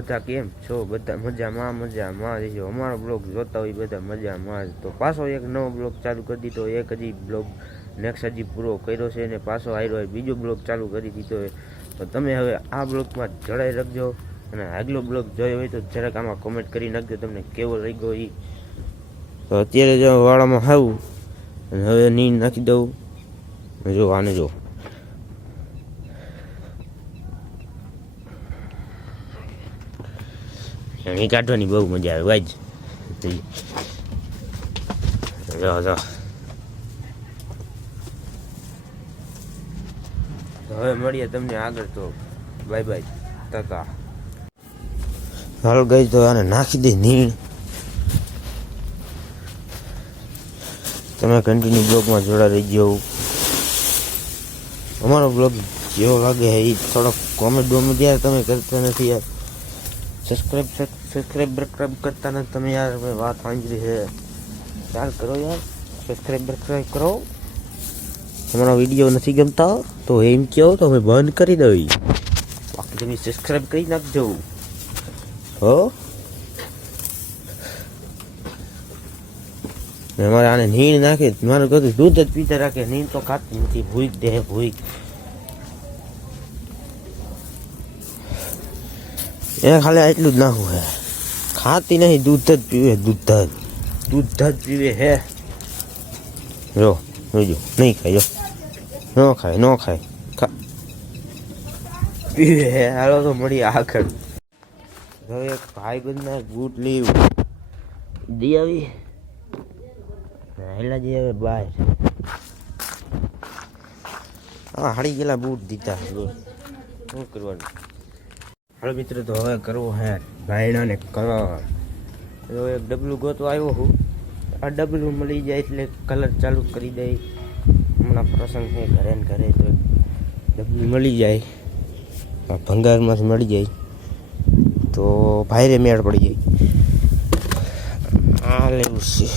બધા કેમ છો? બધા મજામાં રહેજો. અમારો બ્લોગ જોતા હોય બધા મજામાં. તો પાછો એક નવો બ્લોગ ચાલુ કરી દીધો. એક હજી બ્લોગ નેક્સ્ટ હજી પૂરો કર્યો છે અને પાછો આવ્યો બીજો બ્લોગ ચાલુ કરી દીધો છે. તો તમે હવે આ બ્લોગમાં જોડાઈ રાખજો અને આગલો બ્લોગ જોયો હોય તો જરાક આમાં કોમેન્ટ કરી નાખજો તમને કેવો લાગ્યો એ. તો અત્યારે જો વાળામાં આવું અને હવે નીંદ નાખી દઉં. જો આને જો એની કાઢવાની બહુ મજા આવે વાજ. જો જો હવે મળીએ તમને આગળ. તો બાય બાય ટાટા. હાલ ગઈ તો આને નાખી દે નીણ. તમે કન્ટિન્યુ બ્લોગમાં જોડા રહી ગયો. અમારો બ્લોગ જેવો લાગે છે એ થોડોક કોમેન્ટ યાર તમે કરતા નથી યાર. સબસ્ક્રાઈબ કરતા નથી તમે યાર. વાત સાંભળી છે ચાલ કરો યાર. સબસ્ક્રાઈબ કરો. તમારા વિડીયો નથી ગમતા તો એમ કહો તો અમે બંધ કરી દઈ. બાકી તમે સબસ્ક્રાઈબ કરી નાખજો હો. મારે આને નીણ નાખે મારે કહું દૂધ જ પીતા રાખે. નીણ તો ખાતી નથી. ભૂખ દે ભૂખ. એને ખાલી એટલું જ નાખવું હે. ખાતી નહીં દૂધ જ પીવે. દૂધ જ પીવે હે. જો જોજો નહીં ખાય. જો ન ખાય પીવે હે. હાલો તો મળી આખર. હવે એક ભાઈ બંધના બૂટ લેવું દી આવી હેલા જે હવે બહાર હાડી ગયેલા બૂટ દીધા. શું કરવાનું? હાલો મિત્રો તો હવે કરવો હે ભાઈના ને કલર. તો એક ડબલું ગોતો આવ્યો હું. આ ડબલું મળી જાય એટલે કલર ચાલુ કરી દઈ. હમણાં પ્રસંગ છે ઘરે ને ઘરે તો ડબલું મળી જાય. ભંગારમાંથી મળી જાય તો ભાઈરે મેળ પડી જાય. આ લેવું છે.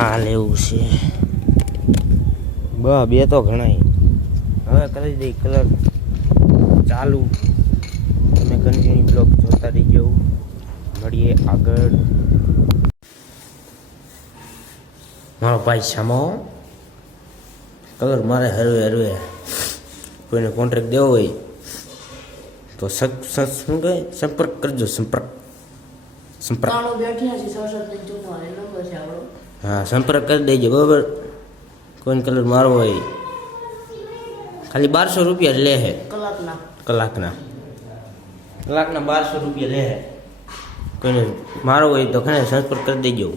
આ લેવું છે. બે તો ઘણા. હવે કરી દઈ કલર ચાલુ. તમે કન્ટિન્યુ બ્લોગ જોતા રહી જાઓ. મળીએ આગળ. મારો ભાઈ શામો કલર મારે હરવે કોઈને કોન્ટ્રાક્ટ દેવો હોય તો શું કહે સંપર્ક કરજો. સંપર્ક હા સંપર્ક કરી દેજો બરાબર. કોઈને કલર મારવો હોય ખાલી 1200 રૂપિયા લે હે કલાકના 1200 રૂપિયા લે હે. કોઈને મારવો હોય તો ખાલી સંપર્ક કરી દેજો.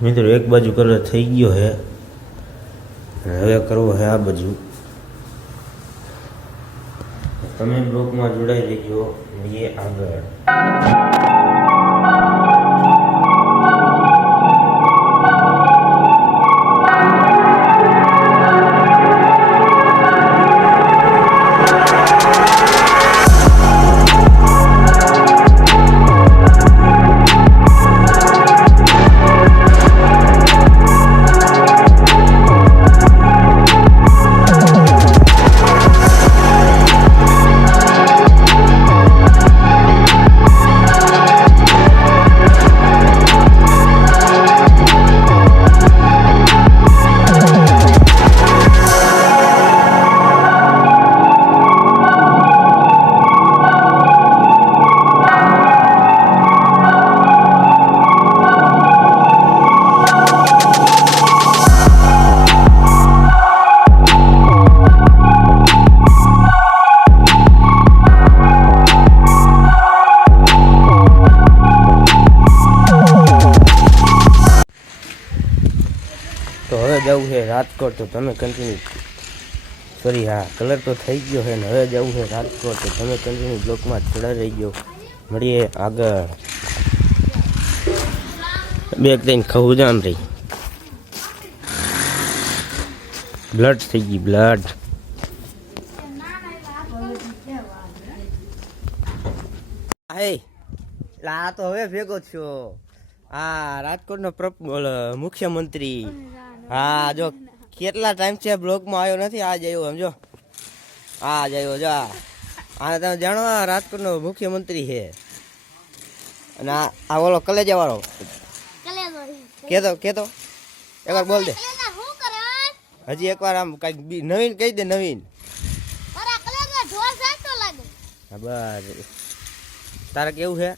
મિત્રો એક બાજુ કલર થઈ ગયો હે. હવે કરવો હે આ બાજુ. તમે બ્લોગમાં જોડાઈ રહેજો. મળીએ આગળ. છે રાજકોટ, તો તમે કન્ટિન્યુ સોરી હા કલર તો થઈ ગયો છે ને હવે જવું છે રાજકોટ, તો તમે કન્ટિન્યુ બ્લોકમાં જોડાઈ રહી ગયો. મળીએ આગળ. બેગ થઈને ખવું જામ રહી, બ્લડ થઈ ગઈ બ્લડ. આ તો હવે ભેગો થયો આ રાજકોટનો મુખ્યમંત્રી. હા જો કેટલા ટાઈમ છે બ્લોગમાં આવ્યો નથી, આજ આવ્યો સમજો, આજ આવ્યો જા. આ તમે જાણો આ રાજકોટનો મુખ્યમંત્રી છે. અને આ ઓલો કલેજા વાળો કેતો એકવાર બોલ દે, હજી એકવાર આમ કઈક નવીન કહી દે નવીન. બસ તારે કેવું છે?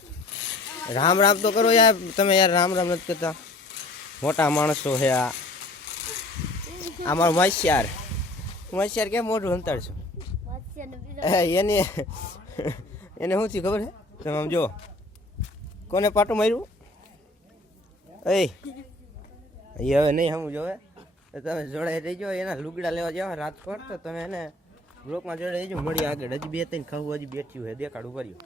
રામ રામ તો કરો યાર તમે, યાર રામ રામ નથી કરતા, મોટા માણસો છે. આ મારો મસ્યાર કેમ મોઢું હંતાડશું? એને એને શું થયું ખબર છે? તમે આમ જો કોને પાટું માર્યું એ હવે નહીં સમજો. હવે તમે જોડાઈ રહીજો, એના લુગડા લેવા જાવ રાજકોટ, તો તમે એને બ્લોકમાં જોડાઈ રહીજો. મળી આગળ, હજી 2-3 ખાવું હજી બેઠ્યું છે, દેખાડું કર્યું.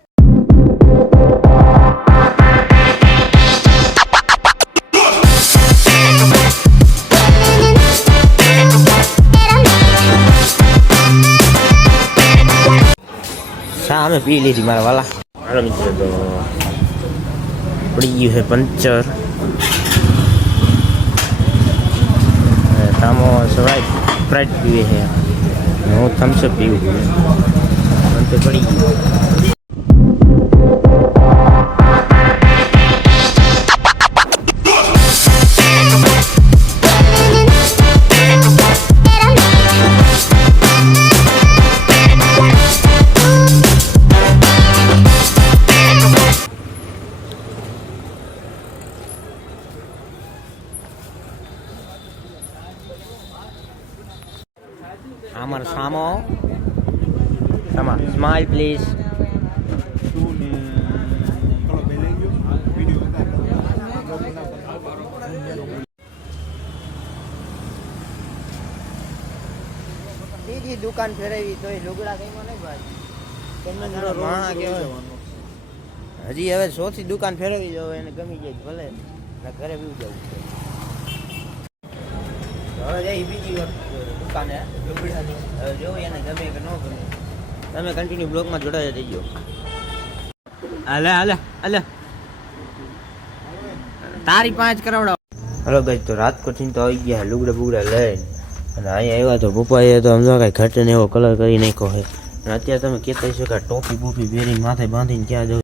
સામે પી લીધી મારા વાલા. મારો મિત્ર તો પડી ગયું છે પંચર. સામો સ્પ્રાઇટ પીવે છે, હું થમ્સઅપ પીવું છું, તો પડી ગયું. અમારો સામો સ્માઈલ પ્લીઝ. બીજી દુકાન ફેરવી તો લુગડા કઈ નહીં ભાઈ, તમને માણા કહેવાય. હજી હવે 100 થી દુકાન ફેરવી જાવ, એને ગમી જાય ભલે ઘરે બી જવું છે. હવે જઈ બીજી દુકાને લુગડાની, હવે જોવું એને ગમે કે ન ગમે. તમે કન્ટિન્યુ બ્લોગમાં જોડાઈ રહીજો. હાલે તારી 5 કરોડ. હલો ગાઈસ, તો રાજકોટથી તો આવી ગયા લુગડા બુગડા લઈને, અને અહીંયા આવ્યા તો પપ્પાએ તો સમજો કાંઈ ઘટે ને એવો કલર કરી નાખ્યો છે. અને અત્યારે તમે કહેતા છો કે ટોપી બોપી પહેરીને માથે બાંધીને ક્યાં જવું.